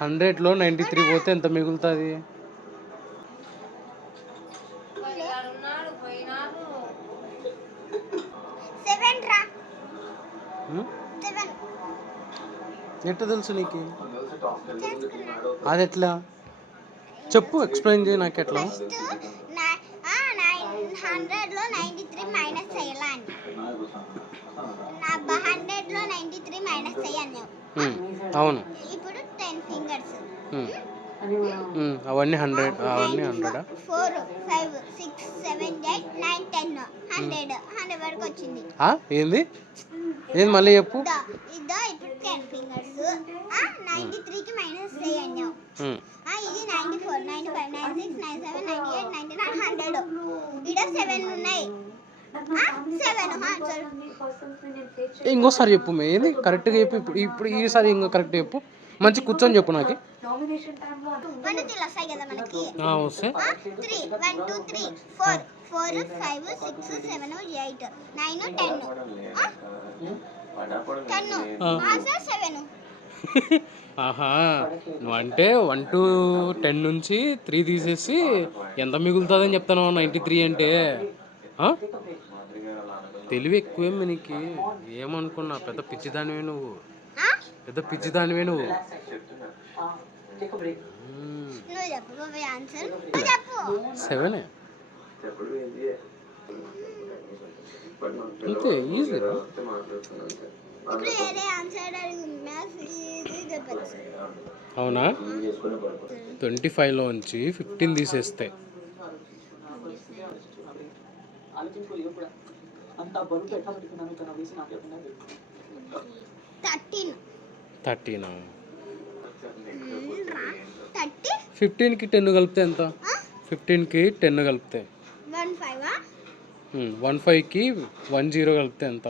100లో 93 పోతే ఎంత మిగులుతుంది? ఎట్లా తెలుసు నీకు? అది ఎట్లా చెప్పు, ఎక్స్ప్లెయిన్ చేయి నాకు. ఎట్లా 100లో 93 మైనస్ చేయాలని, 100లో 93 మైనస్ చేయాలి. అవును. ఇప్పుడు 10 ఫింగర్స్ అవన్నీ 100. అవన్నీ 100. 4 5 6 7 8 9 10 100 వరకు వచ్చింది. ఏంది ఏంది మళ్ళీ చెప్పు. ఇదో ఇప్పుడు 10 ఫింగర్స్ 93కి మైనస్ చేయండి. ఇది 94 95 96 97 98 99 100. ఇక్కడ 7 ఉన్నాయి. 7 ఇంకోసారి చెప్పు. ఏంది కరెక్ట్గా చెప్పు. ఇప్పుడు ఈసారి ఇంకో కరెక్ట్ చెప్పు. మంచి కూర్చొని చెప్పు నాకు. వస్తాయి కదా మనకి. వస్తే 3 1 2 3 4 4 5 6 7 8 9 10 7. ఆహా, నువ్వు అంటే 1 to 10 నుంచి 3 తీసేసి ఎంత మిగులుతుందని చెప్తాను. 93 అంటే తెలివి ఎక్కువేమి నీకు? ఏమనుకున్నా, పెద్ద పిచ్చిదానివే నువ్వు. పెద్ద పిచ్చిదానివే నువ్వు. 7 అంతే. ఈజీ. అవునా? 25లోంచి 15 తీసేస్తే 13. 15కి 10 కలిపితే ఎంత? 15కి 10 కలిపితే 15కి 10 కలిపితే ఎంత?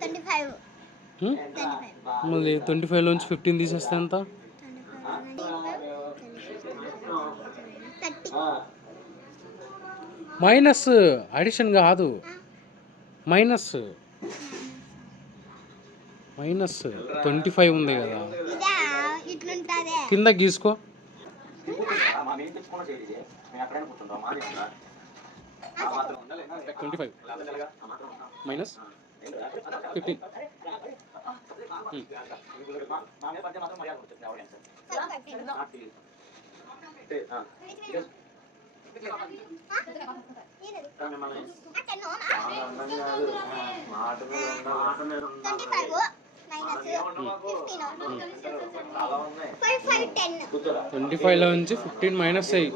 25. మళ్ళీ 25లోంచి 15 తీసేస్తే ఎంత? మైనస్. అడిషన్ కాదు, మైనస్. 25 ఉంది కదా, కింద గీసుకో. 25 మైనస్ 15. లో నుంచి 15 మైనస్ అయ్యి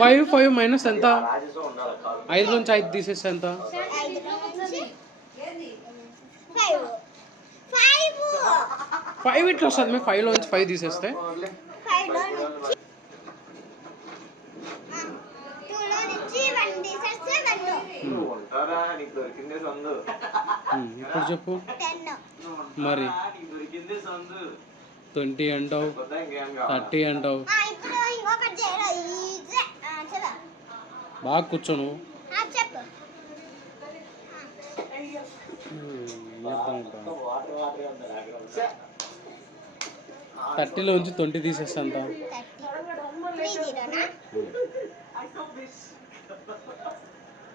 5 మైనస్ ఎంత? 5లోంచి 5 తీసేస్తే ఎంత? 5 ఇట్లా వస్తుంది. మేము 5లోంచి 5 తీసేస్తే ఇప్పుడు చెప్పు మరి. 20 అంటావు, 30 అంటావు. బాగా కూర్చోను. 30లోంచి 20 తీసేస్తే ఎంత?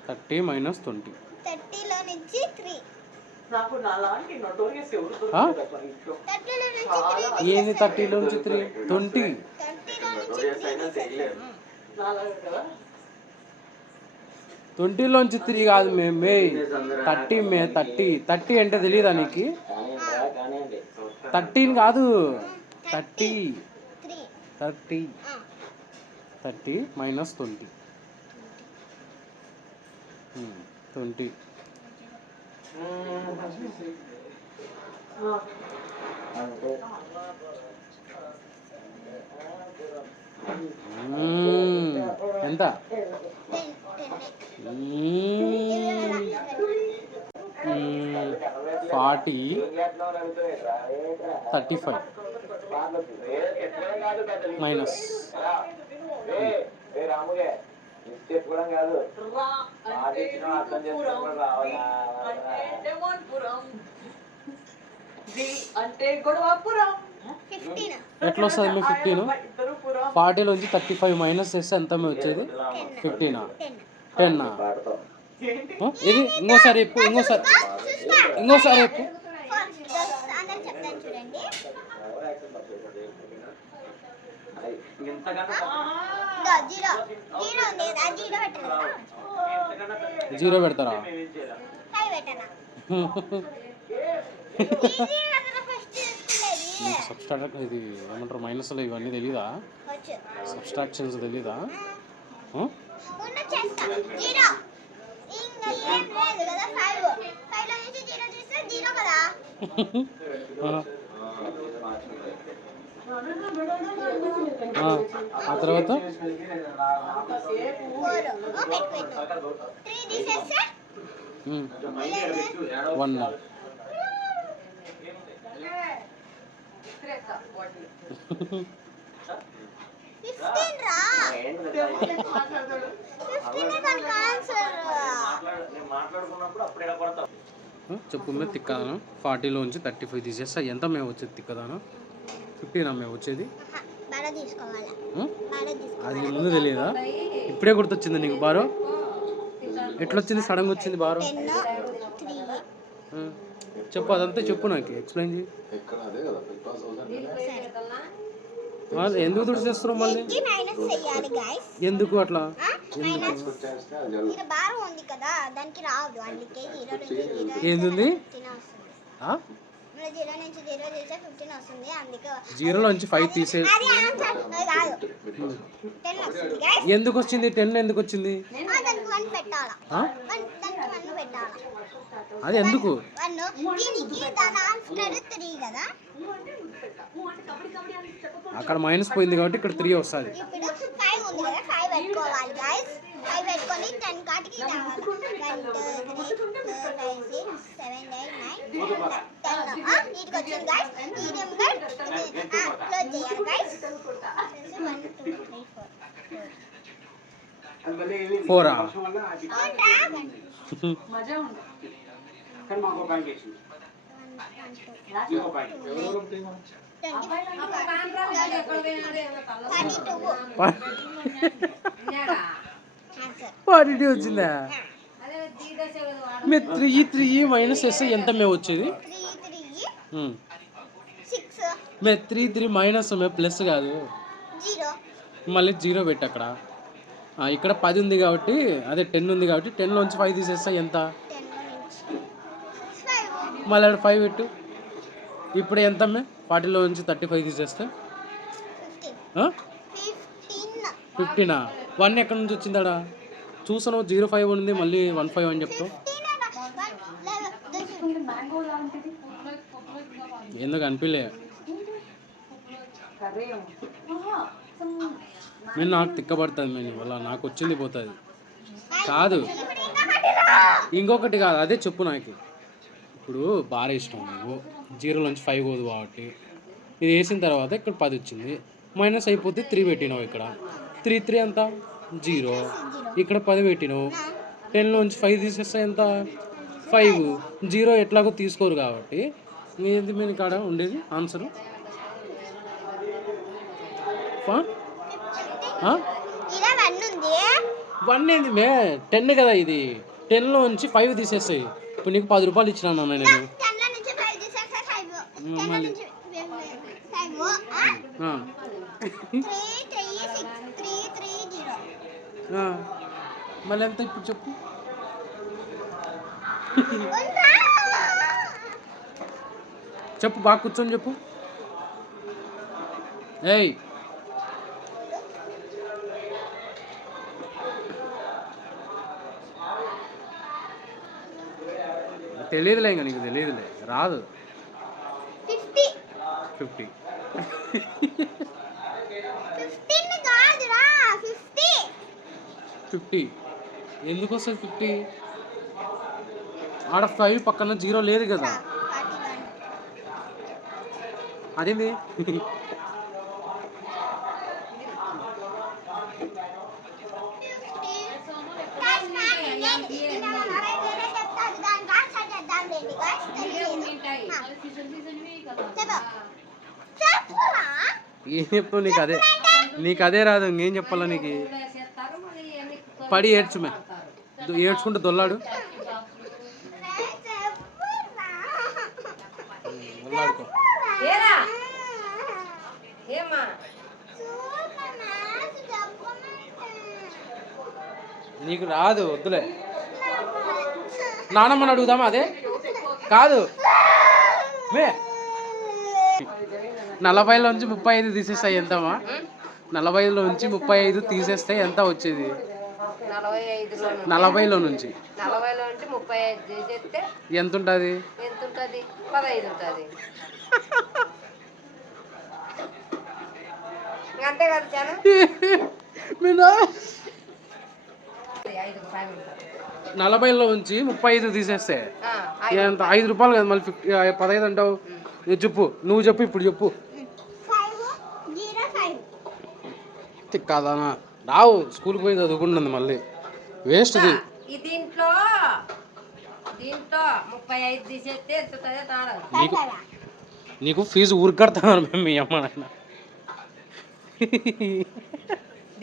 30 మైనస్ 20. 30లో నుంచి 3. ఏంది 30లోంచి 3? 20. 20లోంచి 3 కాదు మే 30 అంటే తెలియదా నీకు? 13 కాదు, 30 మైనస్ 20. 20. ఎంత? 40 35 మైనస్ రా అంటే డీపురం, డి అంటే డెమాన్పురం, డి అంటే గొడవపురం. 15 ఎట్లా వస్తుంది మీ 15? 40లోంచి 35 మైనస్ చేస్తే ఎంత వచ్చేది? 15 10 ఇది ఇంకోసారి చెప్పు, ఇంకోసారి చెప్పు. అందరు చెప్తాను చూడండి. జీరో జీరో ఉంది కదా, జీరో పెట్టాలి. జీరో పెడతారా? 5 పెట్టనా? సబ్స్ట్రాక్ట్ ఇది ఏమంటారు, మైనస్లో ఇవన్నీ తెలీదా? సబ్స్ట్రాక్షన్స్ తెలీదా? జీరో ఇంకా ఏం లేదు కదా. 5 లో నుంచి జీరో తీస్తే జీరో కదా. ఆ తర్వాత 4 పెట్టుకోండి. 3 తీసేస్తే 1. రా 15 దానికి ఆన్సర్. చెప్పు మీద తిక్కదాను. 40లోంచి 35 తీసేస్తా ఎంత మేము వచ్చేది తిక్కదాను? 15 మేము వచ్చేది. బాగా తీసుకోవాలా? అది ముందు తెలియదా? ఇప్పుడే గుర్తొచ్చింది నీకు బారో? ఎట్లొచ్చింది? సడన్గా వచ్చింది బారో. 10 3 చెప్పు, అదంతా చెప్పు, నాకు ఎక్స్ప్లెయిన్ చేయి. ఎందుకు తుడిచేస్తున్నావు మళ్ళీ? మైనస్ చేయాలి గైస్. ఎందుకు అట్లా? మైనస్ ఇది బార్ ఉంది కదా, దానికి రాదు. అందుకే 0 నుంచి 0 ఏంది? 0 నుంచి 0 చేస్తే 15 వస్తుంది. అందుకే 0లోంచి 5 తీసే. అది ఆన్సర్ కాదు. 10 వస్తుంది గైస్. ఎందుకు వచ్చింది 10? ఎందుకు వచ్చింది? దానికి 1 పెట్టాలా? దానికి 1 పెట్టాలా? అది ఎందుకు? 1 దీనికి దాని ఆన్సర్ 3 కదా. అక్కడ మైనస్ పోయింది కాబట్టి ఇక్కడ 3 వస్తుంది. ఇప్పుడు 5 ఉంది కదా, 5 పెట్టుకోవాలి గైస్. 5 పెట్టుకొని 10 కాటికి రావాలి. 1 2 3 4 5 6 7 8 9 10 నీటికి వచ్చింది గైస్. ఈ నెంబర్ క్లోజ్ చేయాలి గైస్. 1 2 3 4 4 మజా ఉంది. కానీ మాకు బ్యాంక్ వేసింది. ఇంకో బ్యాంక్. ఎవరు ఉంటాయి? 42 వచ్చిందా? మీరు 3 మైనస్ చేస్తే ఎంత మేము వచ్చేది? 6 3 మైనస్ ప్లస్ కాదు, 0 మళ్ళీ 0 పెట్టి అక్కడ. ఇక్కడ 10 ఉంది కాబట్టి, అదే 10 ఉంది కాబట్టి 10లోంచి 5 తీసేస్తా ఎంత? 10 నుంచి 5 మళ్ళీ 5 పెట్టు. ఇప్పుడు ఎంత 40లోంచి 35 తీసేస్తే 15. 1 ఎక్కడి నుంచి వచ్చిందాడా? చూసాను 05 ఉంది, మళ్ళీ 15 అని చెప్తావు. ఎందుకు అనిపించలే? నేను నాకు తిక్కబడుతుంది నేను వల్ల, నాకు వచ్చింది పోతుంది కాదు. ఇంకొకటి కాదు, అదే చెప్పు నాకు. ఇప్పుడు బాగా ఇష్టం నువ్వు 0లోంచి 5 పోదు కాబట్టి ఇది వేసిన తర్వాత ఇక్కడ 10 వచ్చింది, మైనస్ అయిపోతే 3 పెట్టినావు. ఇక్కడ 3 ఎంత? 0. ఇక్కడ 10 పెట్టినావు. 10లోంచి 5 తీసేస్తే ఎంత? 5. 0 ఎట్లాగో తీసుకోరు కాబట్టి ఏది మీ కాడ ఉండేది ఆన్సరు? 1 ఏంది 10 కదా ఇది. 10లోంచి 5 తీసేస్తాయి. ఇప్పుడు నీకు 10 రూపాయలు ఇచ్చినాను నేను. మళ్ళీ ఎంత ఇప్పుడు చెప్పు? చెప్పు, బాగా కూర్చొని చెప్పు. ఏయ్ తెలియదులే, ఇంకా నీకు తెలియదులే, రాదు. 50 50 ఎందుకు వస్తుంది 50? ఆడ 5 పక్కన 0 లేదు కదా. అదేంది? వేరే చెప్తాను దానికి ఆన్సర్ చేద్దాం లేండి guys. చెప్పు. చెప్పురా. ఏం చెప్పు నీకు అదే రాదు ఇంకేం చెప్పాలా నీకు పడి ఏడ్చుమే ఏడ్చుకుంటూ దొల్లాడు దొల్లాడుకో ఏరా ఏమ్మా నీకు రాదు వద్దులే నానమ్మని అడుగుదామా అదే కాదు మే 40లోంచి 35 తీసేస్తాయి ఎంతమ్మా 40లోంచి 35 తీసేస్తే ఎంత వచ్చేది 40లో నుంచి 35 చేస్తే ఎంత ఉంటుంది ఎంత ఉంటుంది 15 ఉంటుంది అంతే కదా చాలా 40లో నుంచి 35 తీసేస్తే ఎంత 5 రూపాయలు కదా మళ్ళీ 15 అంటావు చెప్పు నువ్వు చెప్పు ఇప్పుడు చెప్పు 505 కాదనా రావు స్కూల్కి పోయి చదువుకుంటుంది మళ్ళీ వేస్ట్ ఇది దీంట్లో 35 తీసేస్తే ఎంత ఉంటుందో తాడు నీకు ఫీజు ఊరికి కడతాను మేము మీ అమ్మ నాన్న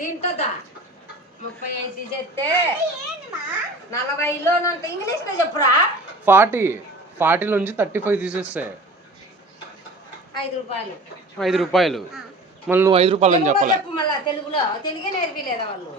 దీంట్లో 35 తీసేస్తే 40లోనంత ఇంగ్లీష్లో చెప్పురా 40లోంచి 35 తీసేస్తే 5 రూపాయలు 5 రూపాయలు మళ్ళీ నువ్వు 5 రూపాయలు అని చెప్పాలి చెప్పు మళ్ళా తెలుగులో తెలుగే నేర్పిలేదా వాళ్ళు